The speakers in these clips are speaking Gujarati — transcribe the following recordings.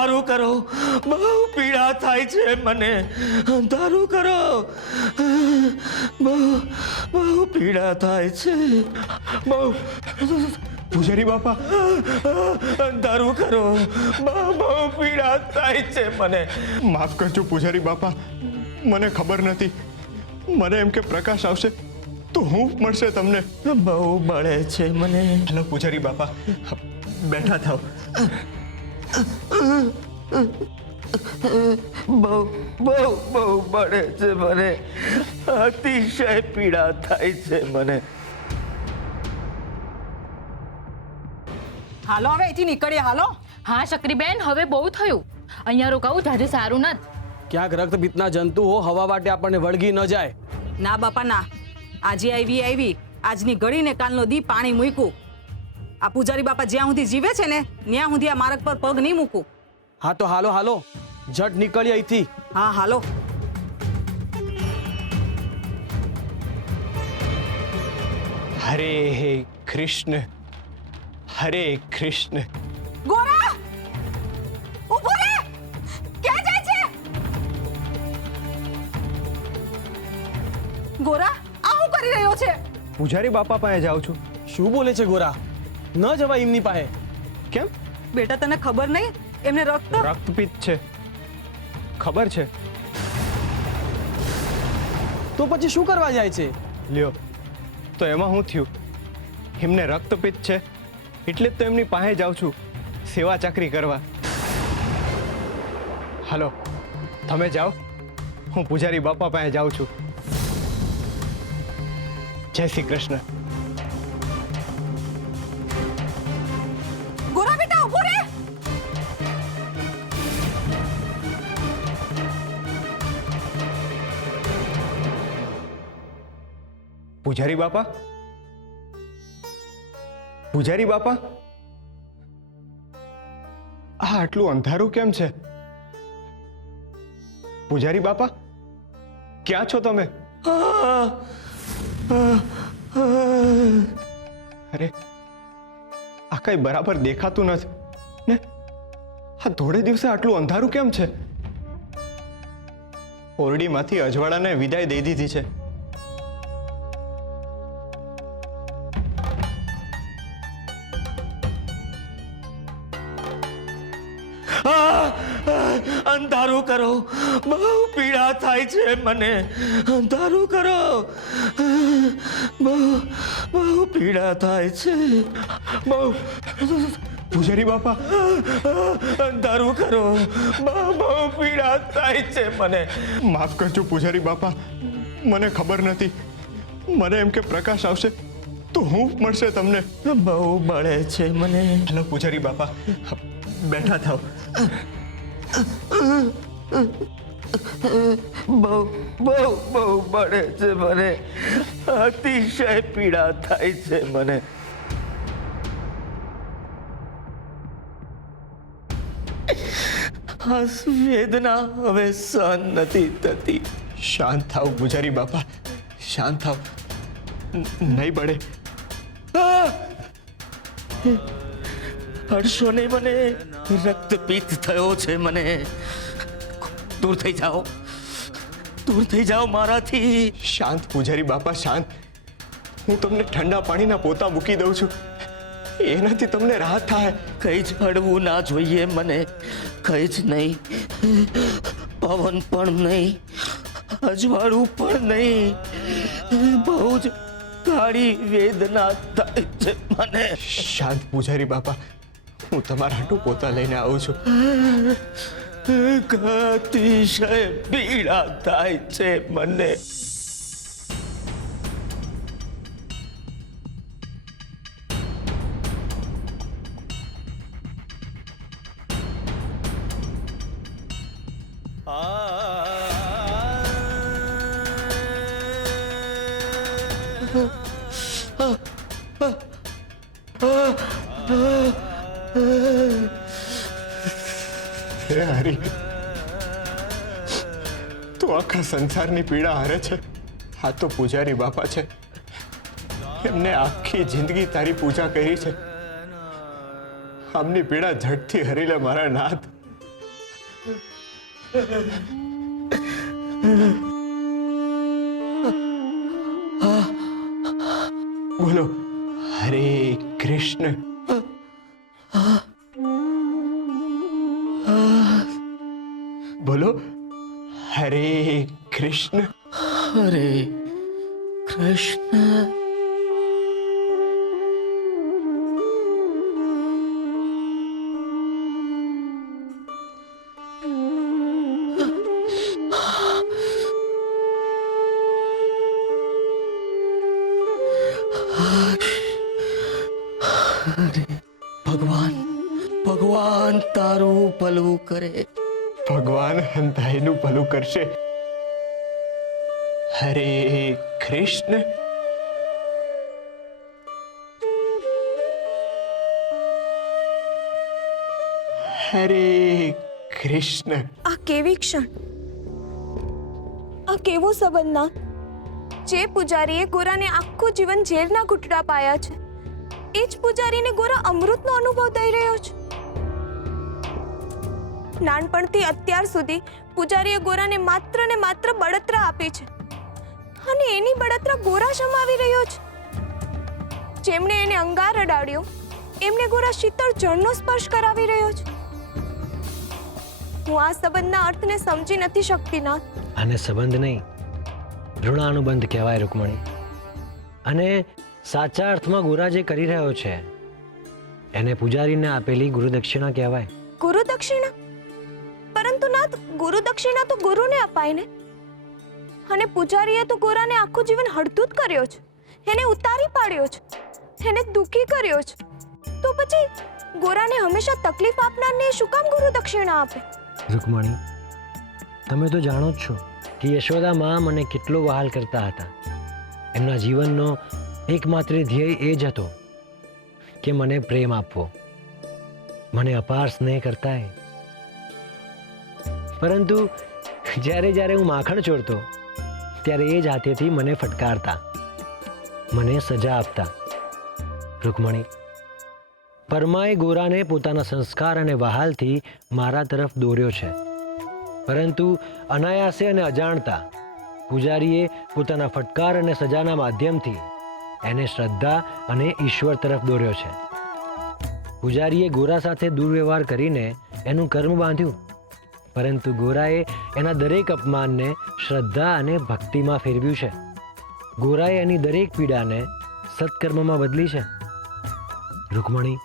અંધારું કરો, બહુ પીડા થાય છે મને, અંધારું કરો, બહુ બહુ પીડા થાય છે, બહુ. પૂજારી બાપા, અંધારું કરો, બહુ બહુ પીડા થાય છે મને. માફ કરજો પૂજારી બાપા, મને ખબર નથી. મને એમ કે પ્રકાશ આવશે તો હું મળશે તમને. બહુ બળે છે મને. હેલો પૂજારી બાપા, બેઠા થાવ. બહુ બહુ બહુ બળે છે મને, અતિશય પીડા થાય છે મને. હાલો હવે અહીંથી નીકળીએ, હાલો. હા શકરીબેન, હવે બહુ થયું. અહીંયા રોકાવું જાજુ સારું નથી. ક્યાંક રક્તપિત્તના જંતુઓ હવા વાટે આપણને વળગી ન જાય. ના બાપા ના, આજે આવી આજની ઘડીને કાલનો દી પાણી મૂક્યું. આ પૂજારી બાપા જ્યાં સુધી જીવે છે ને ત્યાં સુધી આ માર્ગ પર પગ નહીં મૂકું. હા તો હાલો હાલો, ઝટ નીકળીએ અહીંથી. હા હાલો. હરે કૃષ્ણ, હરે કૃષ્ણ. ગોરા ઊભો રે, ક્યાં જાય છે? ગોરા આ શું કરી રહ્યો છે? પૂજારી બાપા પાસે જાઉં છું. શું બોલે છે ગોરા? ન જવાય એમની પાસે. કેમ? બેટા તને ખબર નહીં એમને રક્તપિત્ત છે, ખબર છે. તો પછી શું કરવા જાય છે? લ્યો, તો એમાં શું થયું? એમને રક્તપિત્ત છે એટલે જ તો એમની પાસે જાઉં છું સેવા ચાકરી કરવા. હાલો તમે જાઓ, હું પૂજારી બાપા પાસે જાઉં છું. જય શ્રી કૃષ્ણ. ગોરા બેટા ઊભો રે. પૂજારી બાપા, પૂજારી બાપા, આ આટલું અંધારું કેમ છે? પૂજારી બાપા, ક્યાં છો તમે? અરે આ કઈ બરાબર દેખાતું નથી ને. આ થોડે દિવસે આટલું અંધારું કેમ છે? ઓરડીમાંથી અજવાળાને વિદાય દઈ દીધી છે. અંધારું કરો, બહુ પીડા થાય છે મને, અંધારું કરો, બહુ બહુ પીડા થાય છે, બહુ. પૂજારી બાપા, અંધારું કરો, બહુ બહુ પીડા થાય છે મને. માફ કરજો પૂજારી બાપા, મને ખબર નથી. મને એમ કે પ્રકાશ આવશે તો હું મળશે તમને. બહુ બળે છે મને. હેલો પૂજારી બાપા, બેઠા થાવ. બહુ બહુ બહુ બળે છે મને, અતિશય પીડા થાય છે મને. આ વેદના હવે સહન નથી થતી. શાંત થાવ પૂજારી બાપા, શાંત થાવ. નહીં બળે. હડશો નહીં, મને રક્તપિત્ત થયો છે મને. દૂર થઈ જાઓ, દૂર થઈ જાઓ મારાથી. શાંત પૂજારી બાપા, શાંત. હું તમને ઠંડા પાણીના પોતા મૂકી દઉં છું, એનાથી તમને રાહત થાય. કઈ જ હળવું ના જોઈએ મને, કઈ જ નહીં. પવન પણ નહીં, અજવાળું પણ નહીં. બહુ જ ગાળી વેદના થાય છે મને. શાંત પૂજારી બાપા, હું તમારા હાટુ પોતા લઈને આવું છું. અતિશય પીડા થાય છે મને. હે હરી, તું આખા સંસારની પીડા હારે છે. આ તો પૂજારી બાપા છે, એમને આખી જિંદગી તારી પૂજા કરી છે. આમની પીડા ઝટથી હરી લે મારા નાથ. બોલો હરે કૃષ્ણ. બોલો હરે કૃષ્ણ. હરે કૃષ્ણ. ભગવાન ભગવાન તારું ભલું કરે. ભગવાન હંધાઈનું ભલું કરશે. હરે કૃષ્ણ. હરે કૃષ્ણ. આ કેવી ક્ષણ, આ કેવો સંબંધના જે પૂજારીએ ગોરાને આખું જીવન ઝેરના ઘૂંટડા પાયા છે, એ જ પૂજારીને ગોરા અમૃતનો અનુભવ થઈ રહ્યો છે. નાનપણથી અત્યાર સુધી પૂજારીએ ગોરાને માત્ર ને માત્ર બળતરા આપી છે, અને એની બળતરા ગોરા સમાવી રહ્યો છે. જેમણે એને અંગાર અડાડ્યો એમને ગોરા શીતળ જળનો સ્પર્શ કરાવી રહ્યો છે. હું આ સંબંધના અર્થને સમજી નથી શકતી નાથ. આને સંબંધ નહીં, ઋણાનુબંધ કહેવાય રૂકમણી. અને સાચા અર્થમાં ગોરા જે કરી રહ્યો છે એને પૂજારીને આપેલી ગુરુદક્ષિણા કહેવાય. ગુરુદક્ષિણા? પરંતુ નાથ, ગુરુદક્ષિણા તો ગુરુને અપાય ને. અને પૂજારીએ તો ગોરાને આખું જીવન હડધૂત કર્યો છે, એને ઉતારી પાડ્યો છે, એને દુઃખી કર્યો છે. તો પછી ગોરાને હંમેશા તકલીફ આપનારને શું કામ ગુરુદક્ષિણા આપે? રૂકમણી, તમે તો જાણો જ છો કે યશોદા માં મને કેટલો વહાલ કરતા હતા. એમના જીવનનો એકમાત્ર ધ્યેય એ જ હતો કે મને પ્રેમ આપવો, મને અપાર સ્નેહ કરતા. પરંતુ જ્યારે જ્યારે હું માખણ ચોરતો ત્યારે એ જ હાથેથી મને ફટકારતા, મને સજા આપતા. રૂકમણી, પરમાએ ગોરાને પોતાના સંસ્કાર અને વહાલથી મારા તરફ દોર્યો છે, પરંતુ અનાયાસે અને અજાણતા પૂજારીએ પોતાના ફટકાર અને સજાના માધ્યમથી એને શ્રદ્ધા અને ઈશ્વર તરફ દોર્યો છે. પૂજારીએ ગોરા સાથે દુર્વ્યવહાર કરીને એનું કર્મ બાંધ્યું, પરંતુ ગોરાએ એના દરેક અપમાનને શ્રદ્ધા અને ભક્તિમાં ફેરવ્યું છે. ગોરાએ એની દરેક પીડાને સત્કર્મમાં બદલી છે. રૂકમણી,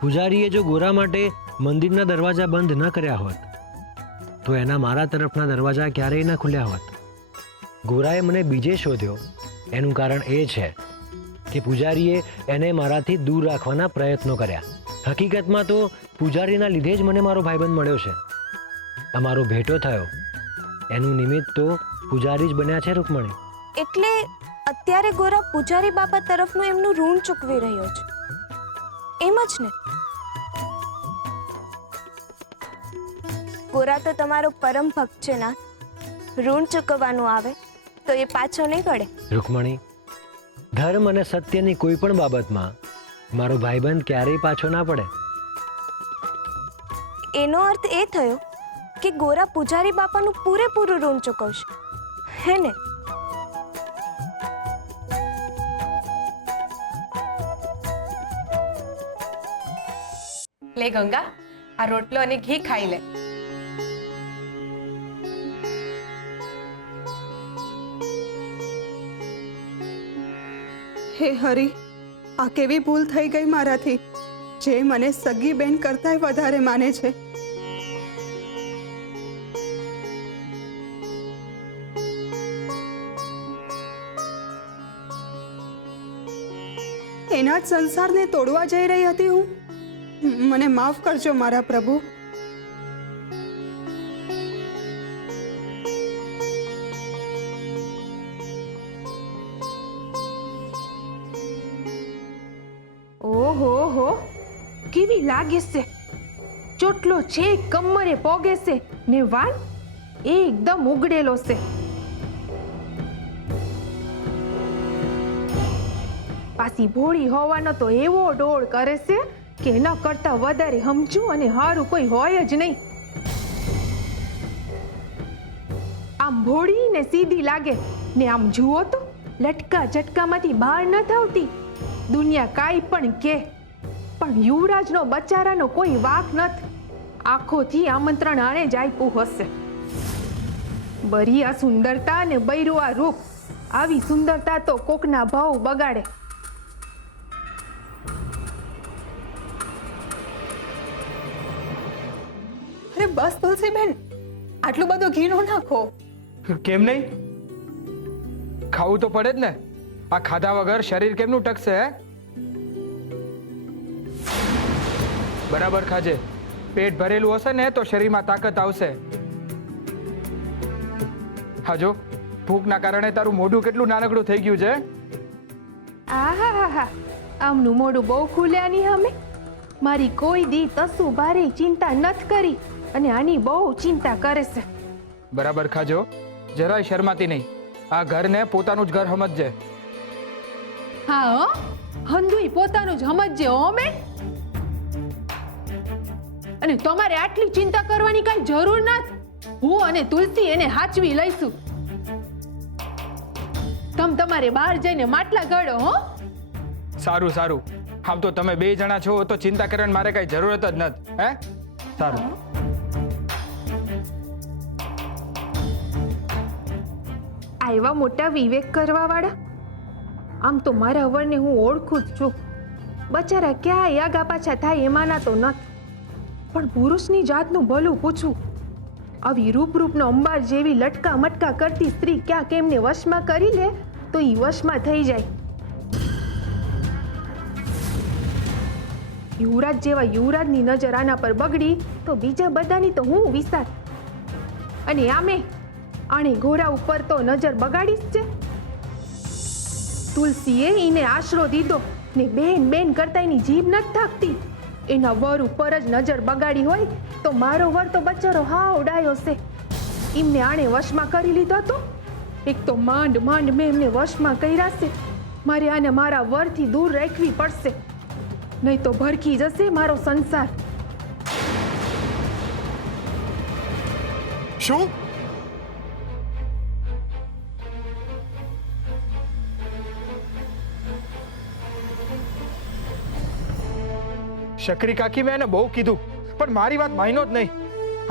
પૂજારીએ જો ગોરા માટે મંદિરના દરવાજા બંધ ન કર્યા હોત તો એના મારા તરફના દરવાજા ક્યારેય ન ખુલ્યા હોત. ગોરાએ મને બીજે શોધ્યો એનું કારણ એ છે કે પૂજારીએ એને મારાથી દૂર રાખવાના પ્રયત્નો કર્યા. હકીકતમાં તો પૂજારીના લીધે જ મને મારો ભાઈબંધ મળ્યો છે, અમારો ભેટો થયો. એનું નિમિત્ત તો પૂજારી જ બન્યા છે. રૂકમણી, એટલે અત્યારે ગોરા પૂજારી બાપા તરફનું એમનું ઋણ ચૂકવી રહ્યો છે, એમ જ ને? ગોરા તો તમારો પરમ ભક્ત છે ના. ઋણ ચૂકવવાનું આવે તો એ પાછો નહીં પડે. રૂકમણી, ધર્મ અને સત્યની કોઈ પણ બાબતમાં મારો ભાઈબંધ ક્યારેય પાછો ના પડે. એનો અર્થ એ થયો કે ગોરા પૂજારી બાપાનું પૂરેપૂરું ઋણ ચૂકવશે, હે ને? લે ગંગા, આ રોટલો અને ઘી ખાઈ લે. હે હરી, આ કેવી ભૂલ થઈ ગઈ મારાથી, જે મને સગી બેન કરતાંય વધારે માને છે. એના જ સંસારને તોડવા જઈ રહી હતી હું. મને માફ કરજો મારા પ્રભુ. ઓહો હો, કેવી લાગે છે! ચોટલો છે કમરે પોગે છે ને વાળ એકદમ ઉગડેલો છે. પાછી ભોળી હોવાનો તો એવો ડોળ કરે છે કે ન કરતા વધારે સમજુ અને હારું કોઈ હોય જ નહીં. આમ ભોળી ને સીધી લાગે ને આમ જુઓ તો લટકા ઝટકામાંથી બહાર ન આવતી. દુનિયા કાંઈ પણ કે પણ યુવરાજનો બચારાનો કોઈ વાંક નથી. આખોથી આમંત્રણ આણે જ આપ્યું હશે. બરી આ સુંદરતા ને બૈરું આ રૂપ, આવી સુંદરતા તો કોકના ભાવ બગાડે. અરે બસ તુલસીબેન, આટલું બધું ઘી ન નાખો. કેમ નહીં? ખાવું તો પડે જ ને. આ ખાધા વગર શરીર કેમનું ટકશે? હે, બરાબર ખાજે. પેટ ભરેલું હશે ને તો શરીરમાં તાકાત આવશે. હાજો, ભૂખના કારણે તારું મોઢું કેટલું નાનકડું થઈ ગયું છે. આહાહાહા, આમનું મોઢું બહુ ખુલ્યાની અમે. મારી કોઈ દી તસુ બારે ચિંતા નથી કરી અને આની બહુ ચિંતા કરે છે. બરાબર ખાજો, જરાય શરમાતી નહીં. આ ઘરને પોતાનું જ ઘર સમજજે. હા હો, હંધુય પોતાનું જ સમજજે હો બેન. અને તમારે આટલી ચિંતા કરવાની કઈ જરૂર નથી. હું અને તુલસી એને હાચવી લઈશું. તમારે બહાર જઈને માટલા ગળો હો. સારું સારું. આમ તો તમે બે જણા છો તો ચિંતા કરવાની મારે કઈ જરૂરત જ નથી. હે, સારું. આવા મોટા વિવેક કરવા વાળા. આમ તો મારા વરને હું ઓળખું જ છું. બચારા ક્યાંય આગા પાછા થાય એમાંના તો નથી. પણ પુરુષની જાતનું ભલું પૂછું. આવી રૂપનો અંબાર જેવી લટકા મટકા કરતી સ્ત્રી ક્યાંક એમને વશમાં કરી લે તો ઈ વશમાં થઈ જાય. યુવરાજ જેવા યુવરાજની નજર આના પર બગડી તો બીજા બધાની તો હું વિચાર. અને આમે આણે ગોરા ઉપર તો નજર બગાડી જ છે. તુલસીએ એને આશરો દીધો ને બેન બેન કરતા એની જીભ નથી થાકતી. એના વર ઉપર જ નજર બગાડી હોય તો મારો વર તો બચારો હાવ ડાયો છે. એમને આણે વશમાં કરી લીધો તો એક તો માંડ માંડ મેં એમને વશમાં કર્યા છે. મારે આને મારા વરથી દૂર રાખવી પડશે, નહીં તો ભરખી જશે મારો સંસાર. શું? શકરી કાકી, મેં એને બહુ કીધું પણ મારી વાત માન્યો જ નહીં.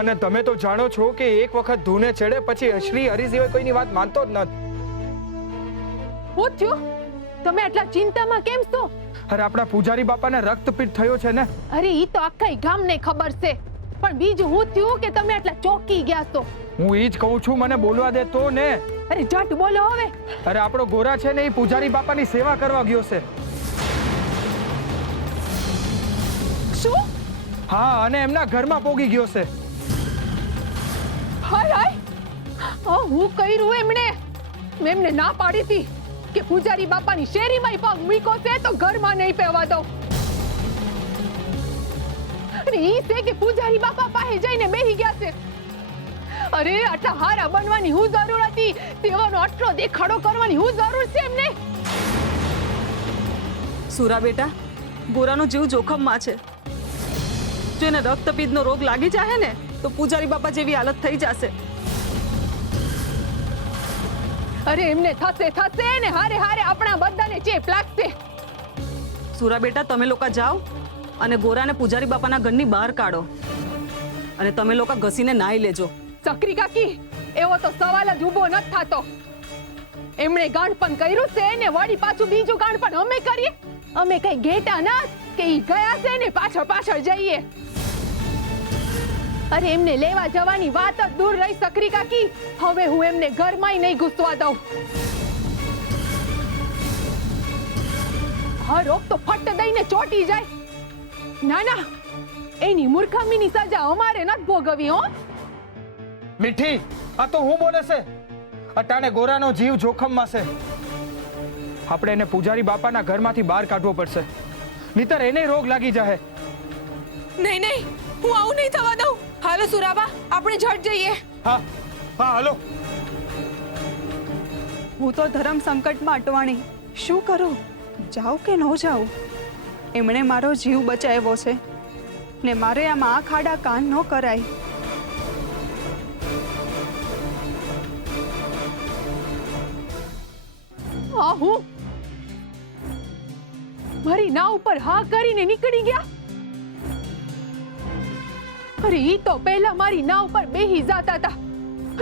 અને તમે તો જાણો છો કે એક વખત ધૂને ચડે પછી અશ્રી હરી સિવાય કોઈની વાત માનતો જ નથી. હું થયું? તમે આટલા ચિંતામાં કેમ છો? અરે આપણા પૂજારી બાપાને રક્તપીત થયો છે ને. અરે ઈ તો આખા ગામને ખબર છે, પણ બીજું હું થયું કે તમે આટલા ચોકી ગયા છો? હું ઈ જ કહું છું, મને બોલવા દે તો ને. અરે જટ બોલો હવે. અરે આપણો ગોરા છે ને એ પૂજારી બાપાની સેવા કરવા ગયો છે. શું? હા, અને એમના ઘરમાં પોગી ગયો છે. હાય હાય, હું કર્યું એમણે? મેં એમને ના પાડી હતી કે પૂજારી બાપાની શેરીમાં પગ મૂક્યો છે તો ઘરમાં નહીં પહેવા દઉં. અને ઈ છે કે પૂજારી બાપા પાસે જઈને બેહી ગયા છે. અરે આટલા હારા બનવાની હું જરૂર હતી? તેવાનો આટલો દેખાડો કરવાની હું જરૂર છે એમને? સુરા બેટા, ગોરાનો જીવ જોખમમાં છે. જો એને રક્તપિત્તનો રોગ લાગી જાય ને તો પૂજારી બાપા જેવી હાલત થઈ જશે. અરે એમને થશે થશે ને હારે હારે આપણા બધાને ચેપ લાગશે. સુરા બેટા, તમે લોકો જાઓ અને ગોરાને પૂજારી બાપાના ઘરની બહાર કાઢો અને તમે લોકો ઘસીને નાઈ લેજો. ચક્રી કાકી, એવો તો સવાલ જ ઊભો નથી થતો. એમણે ગાંઠપણ કર્યું છે ને વળી પાછું બીજું ગાંઠપણ અમે કરીએ? અમે કઈ ઘેટા ના કે ઈ ગયા છે ને પાછળ પાછળ જઈએ? અરે એમને લેવા જવાની વાત જ દૂર રહી ચક્રી કાકી. હવે હું એમને ઘરમાંય નહીં ઘૂસવા દઉં. હા, રોગ તો ફટ દઈને ચોટી જાય. ના ના, એની મૂર્ખામીની સજા અમારે નથી ભોગવવી હો. મીઠી, આ તો હું બોલે છે. અટાણે ગોરાનો જીવ જોખમમાં છે. આપણે એને પૂજારી બાપાના ઘરમાંથી બહાર કાઢવો પડશે, નહીતર એને રોગ લાગી જાય. નહીં નહીં, હું આવું નહીં થવા દઉં. હાલો સુરાબા, આપણે ઝટ જઈએ. હા હા, હાલો. હું તો ધર્મ સંકટમાં અટવાણી. શું કરું? જાઉં કે ન જાઉં? એમણે મારો જીવ બચાવ્યો છે ને મારે આમાં આ ખાડા કાન ન કરાય. આ હું મારી નાવ ઉપર હા કરીને નીકળી ગયા? અરે ઈ તો પહેલા મારી નાવ પર બેહી જાતા હતા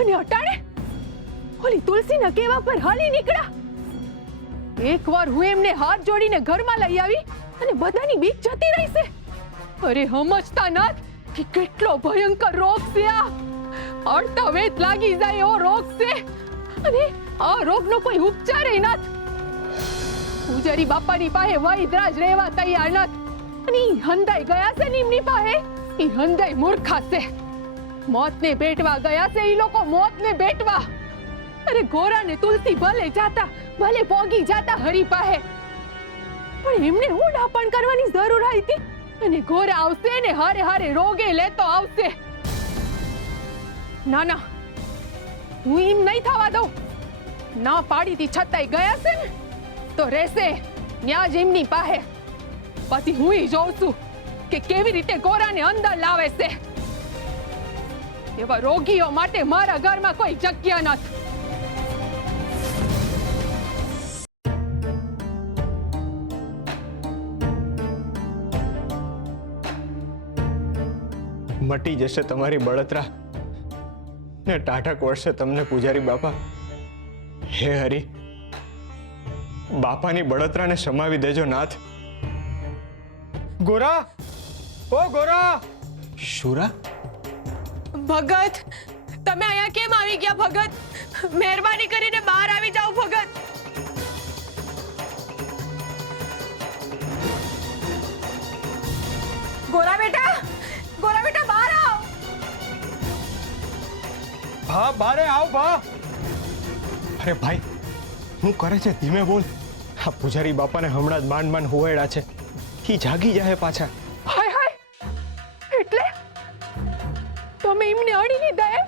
અને અટાણે ઓલી તુલસીના કેવા પર હાલી નીકળ્યા. એકવાર હું એમને હાથ જોડીને ઘરમાં લઈ આવી અને બધાની બીક જતી રહી છે. અરે સમજતા નાથ કે કેટલો ભયંકર રોગ છે આ. અડતા વેત લાગી જાય એવો રોગ છે અને આ રોગનો કોઈ ઉપચાર નાથ. પૂજારી બાપાની પાસે વૈદ્યરાજ રહેવા તૈયાર નથી અને ઈ હંધાઈ ગયા છે ને એમની પાસે. ઈ હંધાઈ મૂર્ખા છે. મોતને ભેટવા ગયા છે ઈ લોકો, મોતને ભેટવા. અરે ગોરા ને તુલસી ભલે જાતા, ભલે પોગી જાતા હરી પાસે, પણ એમને હું ડાપણ કરવાની જરૂર હતી? અને ગોરા આવશે ને હારે હારે રોગે લેતો આવશે. ના ના, હું એમ નહીં થવા દઉં. ના પાડીથી છતાંય ગયા છે ને તો રહેશે ન્યા જ એમની પાસે. પછી હું જોઉં છું કે કેવી રીતે ગોરાને અંદર લાવે છે. એવા રોગીઓ માટે મારા ઘરમાં કોઈ જગ્યા નથી. મટી જશે તમારી બળતરા ને ટાઢક વળશે તમને પૂજારી બાપા. હે હરી, બાપાની બળતરાને સમાવી દેજો નાથ. ગોરા, ઓ ગોરા! શુરા, ભગત, તમે અહીંયા કેમ આવી ગયા ભગત? મહેરબાની કરીને બહાર આવી જાઓ ભગત. ગોરા બેટા, ગોરા બેટા બહાર આવ. ભા, બારે આવ ભા. અરે ભાઈ, હું કરે છે ધીમે બોલ. આ પૂજારી બાપાને હમણાં જ માંડ માંડ હોવાડ્યા છે. ઈ જાગી જાય પાછા. હાય હાય, એટલે તમે એમને અડી લીધા એમ?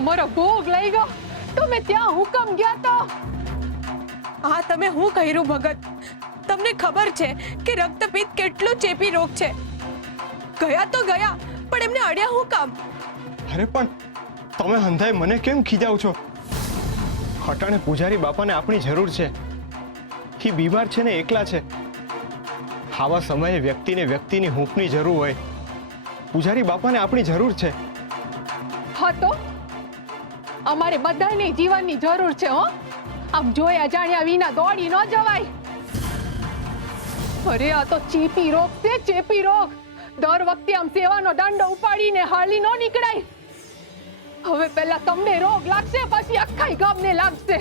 અમારો ભોગ લઈ ગયો, તમે ત્યાં હુકમ ગયા તો? હા, તમે હું કર્યું ભગત? તમને ખબર છે કે રક્તપિત્ત કેટલો ચેપી રોગ છે. ગયા તો ગયા, પણ એમને અડ્યા હું કામ? અરે પણ તમે હંધાય મને કેમ ખીજાવ છો? હટાણે પૂજારી બાપાને આપણી જરૂર છે. એ બીમાર છે ને એકલા છે. આવા સમયે વ્યક્તિને વ્યક્તિની હૂંફની જરૂર હોય. પૂજારી બાપાને આપણી જરૂર છે. હા તો અમારે બધાને જીવનની જરૂર છે. હો, આમ જોયા જાણ્યા વિના દોડી ન જવાય. અરે આ તો ચેપી રોગ છે, ચેપી રોગ. દર વખતે આમ સેવાનો દાંડો ઉપાડીને હાલી ન નીકળાય. હવે પહેલા તમને રોગ લાગશે, પછી આખા ગામને લાગશે.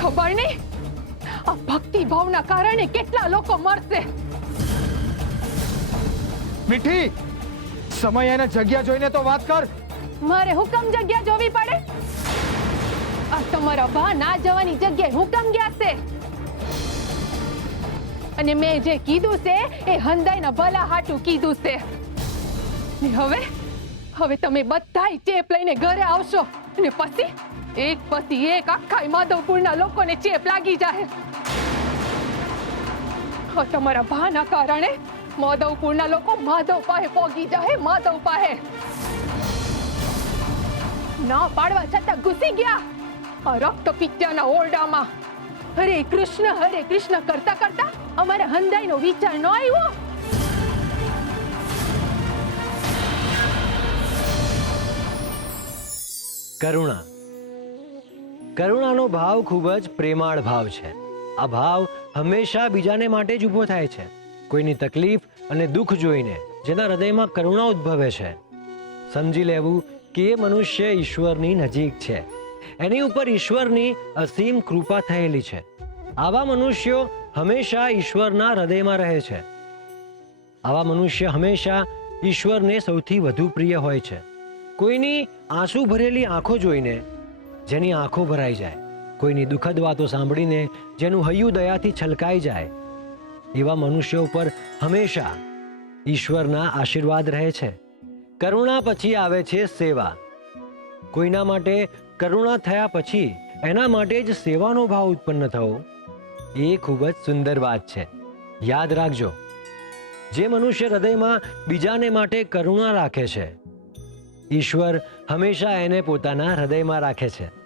ખબર નહીં આ ભક્તિ ભાવના કારણે કેટલા લોકો મરશે. મીઠી, સમય અને જગ્યા જોઈને તો વાત કર. મારે હુકમ જગ્યા જોવી પડે? આ તમારા બા ના જવાની જગ્યાએ હુકમ ગયા છે. અને મેં જે કીધું છે એ હંધાઈના ભલા હાટું કીધું છે. ને હવે તમે બધાય ચેપ લઈને ઘરે આવશો અને પછી એક આખા માધવપુરના લોકોને ચેપ લાગી જાય. તમારા ભાના કારણે માધવપુરના લોકો માધવ પાસે પોગી જાય. માધવ પાસે ના પાડવા છતાં ઘૂસી ગયા આ રક્તપિત્તના ઓરડામાં. હરે કૃષ્ણ કરતા કરતા અમારે હંધાઈનો વિચાર ન આવ્યો. કરુણા. કરુણાનો ભાવ ખૂબ જ પ્રેમાળ ભાવ છે. આ ભાવ હંમેશા બીજાને માટે જ ઊભો થાય છે. કોઈની તકલીફ અને દુઃખ જોઈને જેના હૃદયમાં કરુણા ઉદ્ભવે છે, સમજી લેવું કે એ મનુષ્ય ઈશ્વરની નજીક છે. એની ઉપર ઈશ્વરની અસીમ કૃપા થયેલી છે. આવા મનુષ્યો હંમેશા ઈશ્વરના હૃદયમાં રહે છે. આવા મનુષ્ય હંમેશા ઈશ્વરને સૌથી વધુ પ્રિય હોય છે. કોઈની આંસુ ભરેલી આંખો જોઈને જેની આંખો ભરાઈ જાય, કોઈની દુઃખદ વાતો સાંભળીને જેનું હૈયું દયાથી છલકાઈ જાય, એવા મનુષ્યો ઉપર હંમેશા ઈશ્વરના આશીર્વાદ રહે છે. કરુણા પછી આવે છે સેવા. કોઈના માટે કરુણા થયા પછી એના માટે જ સેવાનો ભાવ ઉત્પન્ન થવો એ ખૂબ જ સુંદર વાત છે. યાદ રાખજો, જે મનુષ્ય હૃદયમાં બીજાને માટે કરુણા રાખે છે ઈશ્વર હંમેશા એને પોતાના હૃદયમાં રાખે છે.